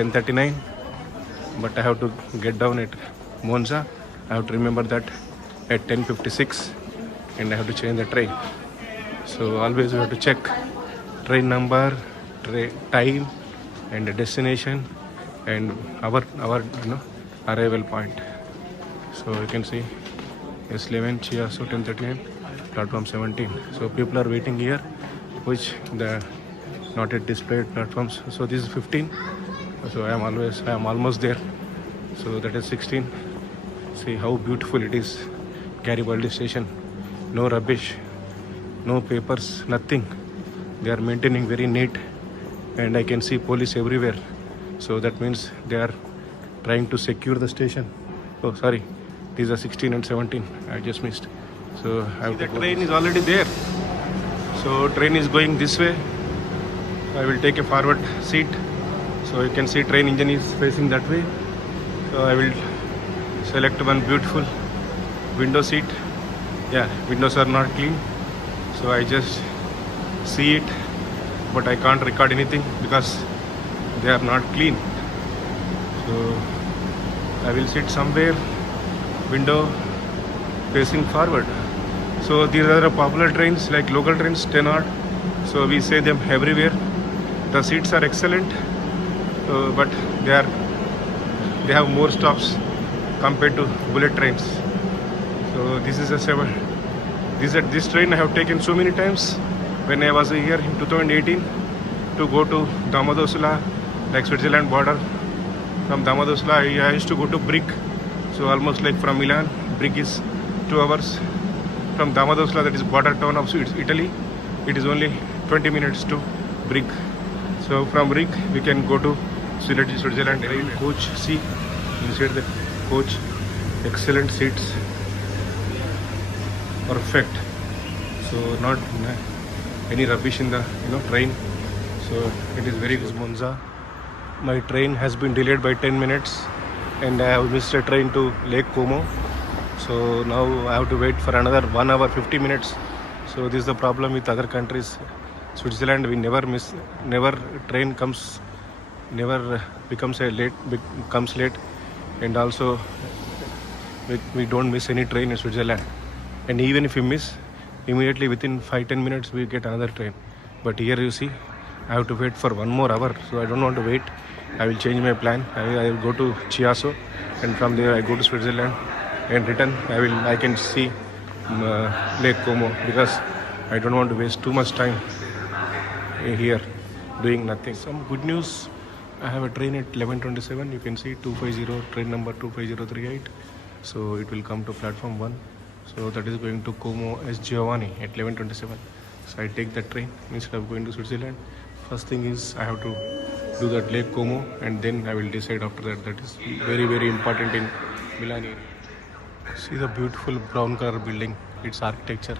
10:39, but I have to get down at Monza. I have to remember that at 10:56, and I have to change the train. So always we have to check train number, time, and the destination, and our arrival point. So you can see S11 Chiasso 10:39, platform 17. So people are waiting here, which the not yet displayed platforms. So this is 15. So I am almost there. So that is 16. See how beautiful it is. Garibaldi station. No rubbish, no papers, nothing. They are maintaining very neat, and I can see police everywhere. So that means they are trying to secure the station. Oh, sorry. These are 16 and 17. I just missed. So the train is already there. So train is going this way. I will take a forward seat. So you can see train engine is facing that way. So I will select one beautiful window seat. Yeah, windows are not clean. So I just see it, but I can't record anything because they are not clean. So I will sit somewhere, window facing forward. So these are the popular trains like local trains, 10 odd. So we say them everywhere. The seats are excellent, but they have more stops compared to bullet trains. So this is a 7. This train I have taken so many times when I was here in 2018 to go to Domodossola, like Switzerland border. From Domodossola I used to go to Brig. So almost like from Milan, Brig is 2 hours. From Domodossola, that is border town of Italy, it is only 20 minutes to Brig. So from Brig we can go to Switzerland. Coach, see inside the coach, excellent seats, perfect. So not any rubbish in the train. So it is very good. Monza. My train has been delayed by 10 minutes, and I have missed a train to Lake Como. So now I have to wait for another 1 hour 50 minutes. So this is the problem with other countries. Switzerland, we never train comes, never becomes late, and also we don't miss any train in Switzerland. And even if we miss, immediately within 5-10 minutes we get another train. But here you see, I have to wait for 1 more hour. So I don't want to wait. I will change my plan. I will go to Chiasso, and from there I go to Switzerland, and return I can see Lake Como, because I don't want to waste too much time here doing nothing. Some good news, I have a train at 11:27. You can see 250, train number 25038. So it will come to platform 1. So that is going to Como S. Giovanni at 11:27. So I take that train instead of going to Switzerland. First thing is I have to do that Lake Como, and then I will decide after that. That is very, very important in Milan area. See the beautiful brown color building, its architecture.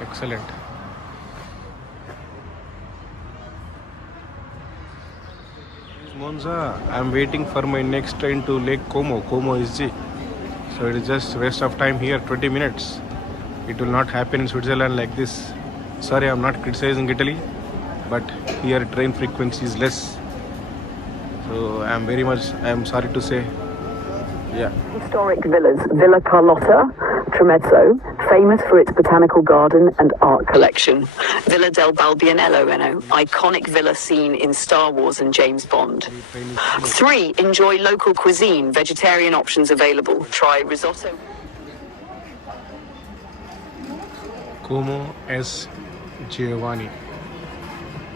Excellent. Monza, I am waiting for my next train to Lake Como, Como SG. So it is just waste of time here, 20 minutes. It will not happen in Switzerland like this. Sorry, I am not criticizing Italy, but here train frequency is less. So I am sorry to say. Yeah. Historic villas, Villa Carlotta, Tramezzo, famous for its botanical garden and art collection. Villa del Balbianello, iconic villa scene in Star Wars and James Bond. 3, enjoy local cuisine, vegetarian options available. Try risotto. Como S. Giovanni,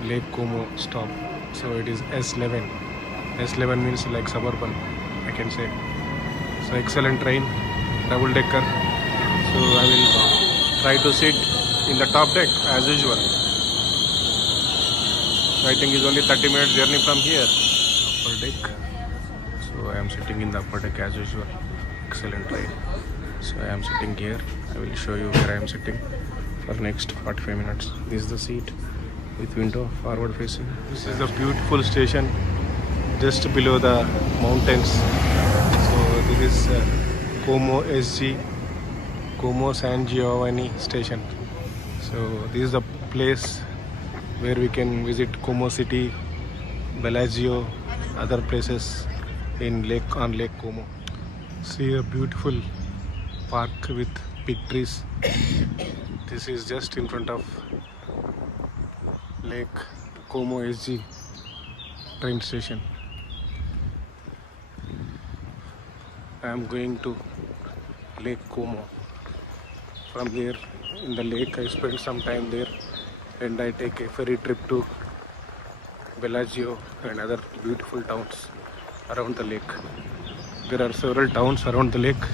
Lake Como stop. So it is S11. S11 means like suburban, I can say. So excellent train, double decker. So I will try to sit in the top deck as usual. So I think it's only 30 minutes journey from here. Upper deck. So I am sitting in the upper deck as usual. Excellent train. So I am sitting here. I will show you where I am sitting for next 45 minutes. This is the seat with window forward facing. This is a beautiful station just below the mountains. So this is Como SG, Como San Giovanni station. So this is the place where we can visit Como city, Bellagio, other places in Lake Como. See a beautiful park with big trees. This is just in front of Lake Como SG train station. I am going to Lake Como. From there in the lake I spend some time there and I take a ferry trip to Bellagio and other beautiful towns around the lake. There are several towns around the lake.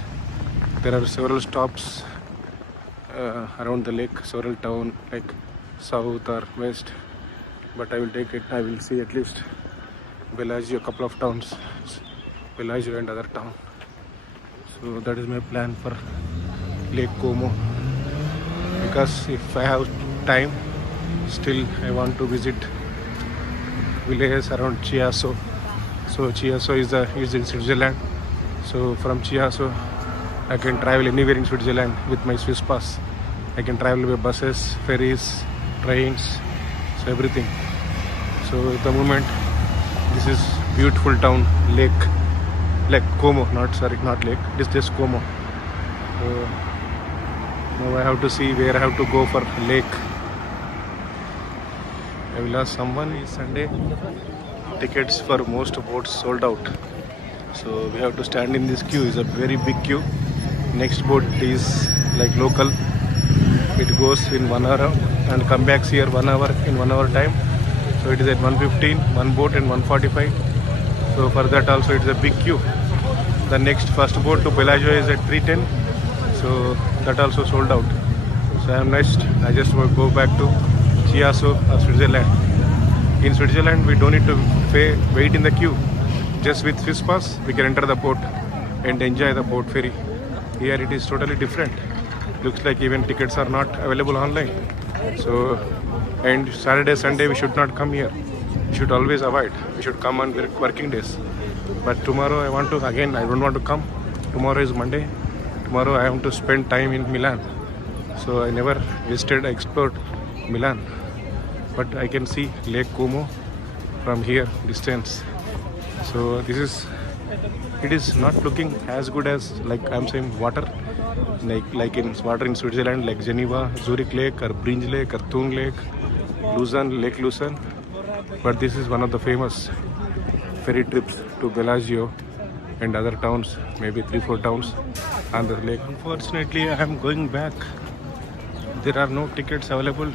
There are several stops around the lake, several towns like south or west. But I will see at least Bellagio, a couple of towns, Bellagio and other town. So that is my plan for Lake Como. Because if I have time, still I want to visit villages around Chiasso. So Chiasso is in Switzerland. So from Chiasso I can travel anywhere in Switzerland with my Swiss pass. I can travel by buses, ferries, trains, so everything. So at the moment this is beautiful town, Lake Como, not Lake, it is just Como. So now I have to see where I have to go for lake. I will ask someone. It's Sunday. Tickets for most boats sold out. So we have to stand in this queue. It's a very big queue. Next boat is like local. It goes in 1 hour and come back here 1 hour in 1 hour time. So it is at 1:15, one boat and 1:45. So for that also it is a big queue. The next first boat to Bellagio is at 3:10. So that also sold out. So I am next. I just will go back to Chiasso or Switzerland. In Switzerland we don't need to wait in the queue. Just with Swiss pass we can enter the port and enjoy the port ferry. Here it is totally different. Looks like even tickets are not available online. So and Saturday, Sunday we should not come here. We should always avoid. We should come on working days. But tomorrow I don't want to come. Tomorrow is Monday. Tomorrow I want to spend time in Milan. So I never explored Milan. But I can see Lake Como from here, distance. So it is not looking as good as, like I'm saying, water. Like in water in Switzerland, like Geneva, Zurich Lake or Bringe Lake or Thun Lake, Lake Lucerne. But this is one of the famous ferry trips to Bellagio and other towns, maybe 3-4 towns on the lake. Unfortunately, I am going back. There are no tickets available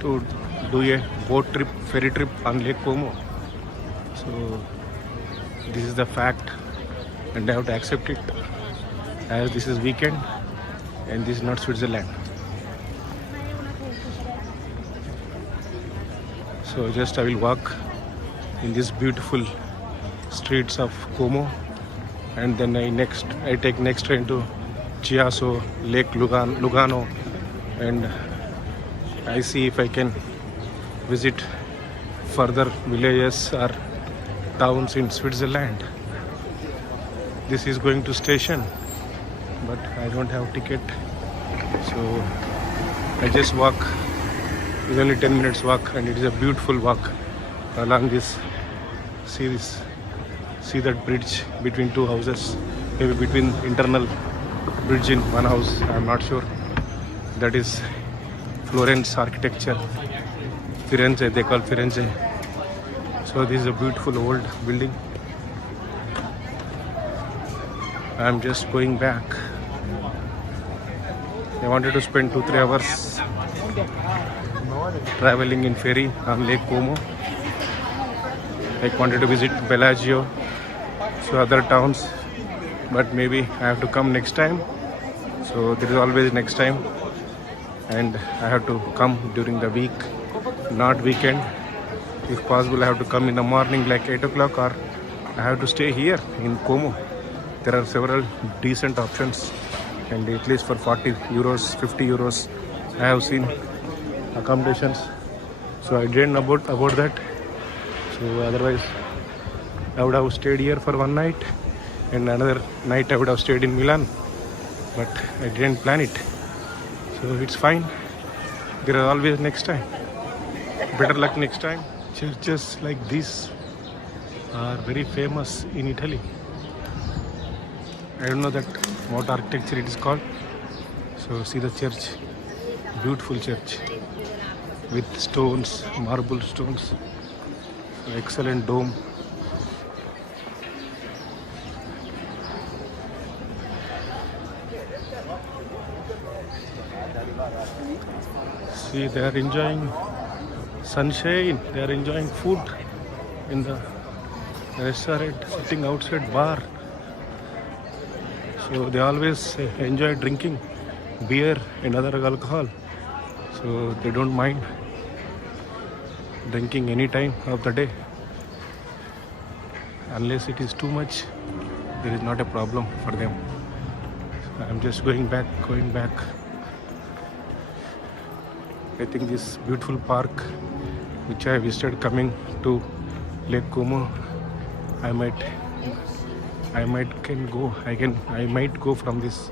to do a ferry trip on Lake Como. So this is the fact and I have to accept it, as this is weekend and this is not Switzerland. So just I will walk in these beautiful streets of Como and then I take next train to Chiasso, Lake Lugano, and I see if I can visit further villages or towns in Switzerland. This is going to station, but I don't have ticket, so I just walk. It's only 10 minutes walk and it is a beautiful walk along this. See that bridge between two houses, maybe between internal bridge in one house, I am not sure. That is Florence architecture. Firenze, they call Firenze. So this is a beautiful old building. I am just going back. I wanted to spend 2-3 hours traveling in ferry on Lake Como. I wanted to visit Bellagio, so other towns, but maybe I have to come next time. So there is always next time, and I have to come during the week, not weekend. If possible, I have to come in the morning like 8 o'clock, or I have to stay here in Como. There are several decent options, and at least for 40 euros, 50 euros, I have seen accommodations. So I didn't know about that. So otherwise, I would have stayed here for one night, and another night I would have stayed in Milan. But I didn't plan it. So it's fine. There are always next time. Better luck next time. churches like this are very famous in Italy. I don't know that what architecture it is called. So see the church, beautiful church with stones, marble stones, excellent dome. See, they are enjoying sunshine, they are enjoying food in the restaurant, sitting outside bar. So they always enjoy drinking beer and other alcohol. So they don't mind drinking any time of the day. Unless it is too much, there is not a problem for them. So I'm just going back. I think this beautiful park which I visited coming to Lake Como, I might go from this.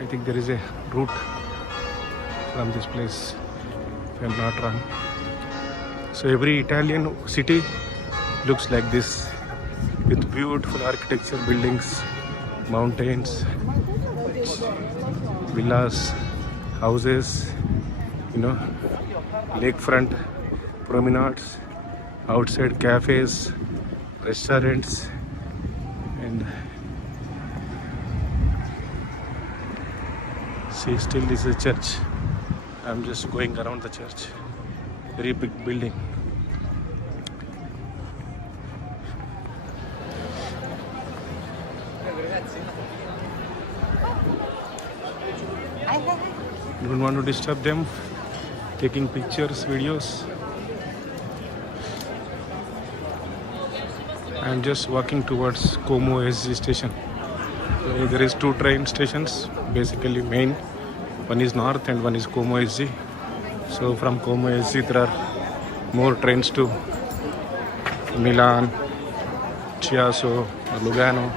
I think there is a route from this place, if I'm not wrong. So every Italian city looks like this, with beautiful architecture, buildings, mountains, villas, houses, lakefront promenades, outside cafes, restaurants, and see, still this is a church. I'm just going around the church. Very big building. Don't want to disturb them taking pictures, videos. I'm just walking towards Como SG station. So there is 2 train stations, basically main. One is north and one is Como SG. So from Como SG there are more trains to Milan, Chiasso, Lugano.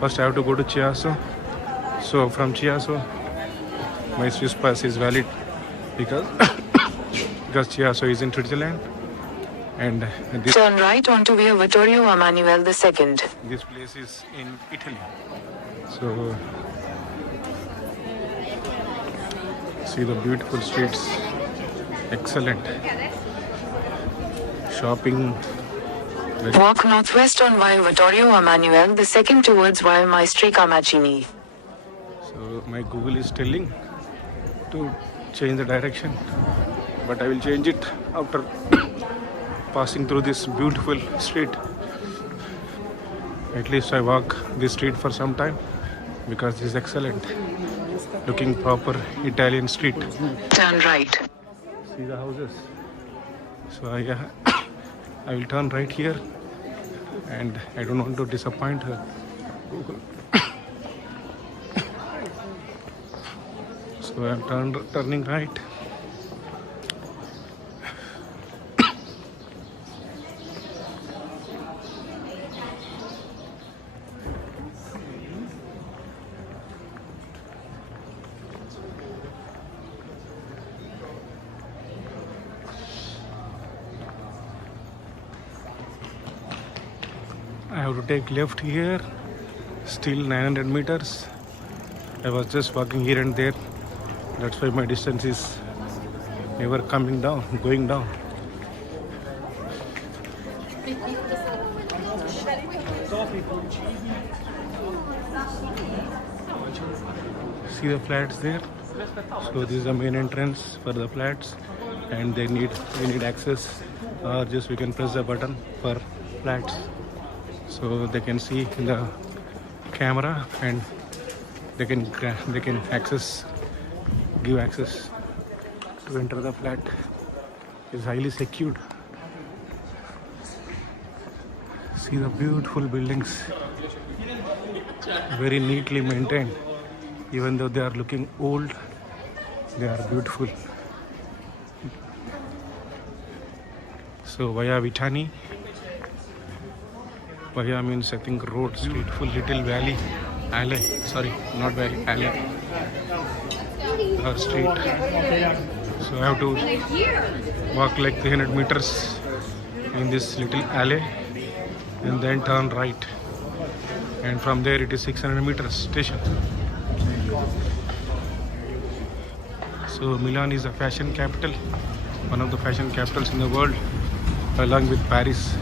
First I have to go to Chiasso. So from Chiasso my Swiss pass is valid because Chiasso is in Switzerland. And this Turn right onto Via Vittorio Emanuele II. This place is in Italy. So see the beautiful streets, excellent shopping. Walk northwest on Via Vittorio Emanuele II towards Via Maestri Carmagini. So my Google is telling to change the direction, but I will change it after passing through this beautiful street. At least I walk this street for some time because this is excellent looking proper Italian street. Turn right. See the houses. So I will turn right here, and I don't want to disappoint her. So I'm turning right. I have to take left here, still 900 meters. I was just walking here and there. That's why my distance is never going down. See the flats there? So this is the main entrance for the flats, and we need access, or just we can press the button for flats. So they can see in the camera and they can give access to enter the flat. It's highly secured. See the beautiful buildings, very neatly maintained. Even though they are looking old, they are beautiful. So Via Vitani. Via means I think road, street, full little valley, alley. Sorry, not valley, alley. Or street. So I have to walk like 300 meters in this little alley and then turn right, and from there it is 600 meters station. So Milan is a fashion capital, one of the fashion capitals in the world, along with Paris.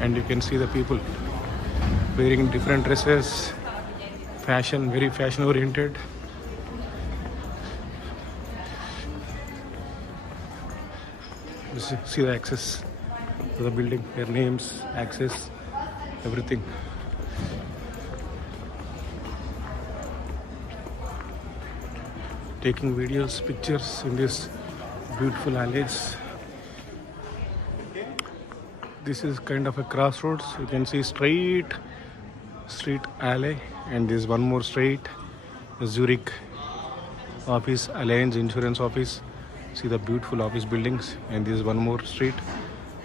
And you can see the people wearing different dresses, fashion, very fashion oriented. You see the access to the building, their names, access, everything. Taking videos, pictures in this beautiful alleys. This is kind of a crossroads. You can see straight street alley, and there's one more straight Zurich office, Allianz insurance office. See the beautiful office buildings, and there's one more street.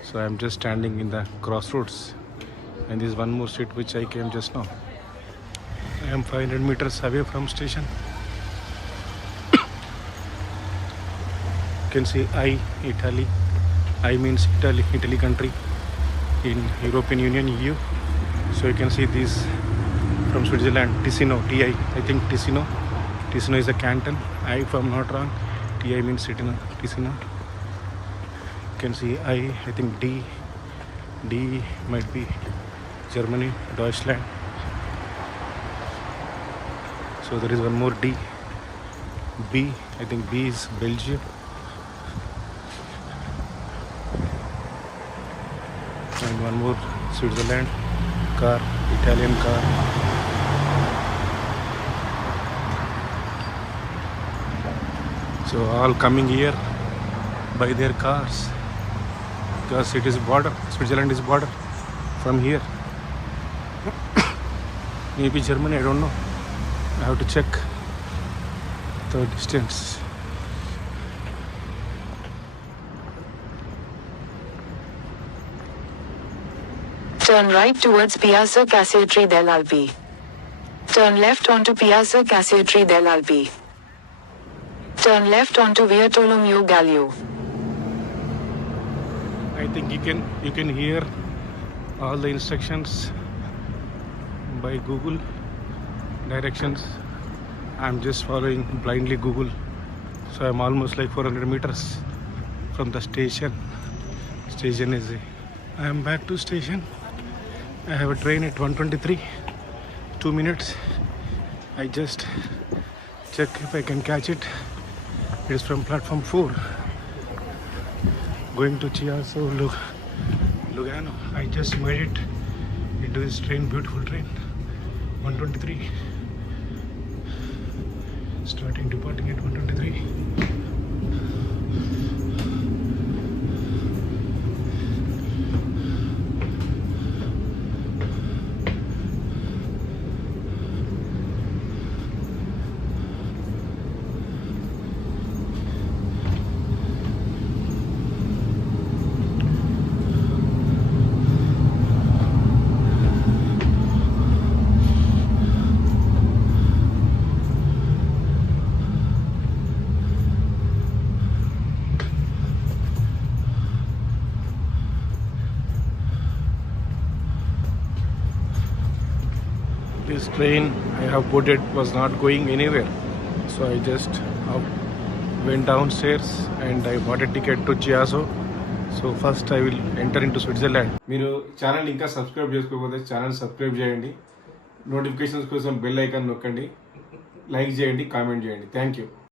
So I'm just standing in the crossroads, and there's one more street which I came just now. I am 500 meters away from station. You can see Italy. I means Italy country in European Union, EU. So you can see this from Switzerland, Ticino, TI. I think Ticino. Ticino is a canton. If I'm not wrong, TI means Ticino. You can see I think D might be Germany, Deutschland. So there is one more D. B, I think B is Belgium. And one more Switzerland car, Italian car. So all coming here by their cars, because it is border, Switzerland is border from here. Maybe Germany, I don't know. I have to check the distance. Turn right towards Piazza Cassiatri dell'Alpi. Turn left onto Piazza Cassiatri dell'Alpi. Turn left onto Via Tolomeo Gallio. I think you can hear all the instructions by Google directions. I'm just following blindly Google. So I'm almost like 400 meters from the station. Station is I am back to station. I have a train at 1:23, 2 minutes. I just check if I can catch it. It is from platform 4 going to Chiasso Lugano. I just made it into this train, beautiful train, 1:23, departing at 1:23. This train I have boarded was not going anywhere, so I just went downstairs and I bought a ticket to Chiasso. So first I will enter into Switzerland. మీరు channel ఇంకా subscribe చేసుకోకపోతే channel subscribe చేయండి, notifications కోసం bell icon నొక్కండి, like చేయండి, comment చేయండి. Thank you.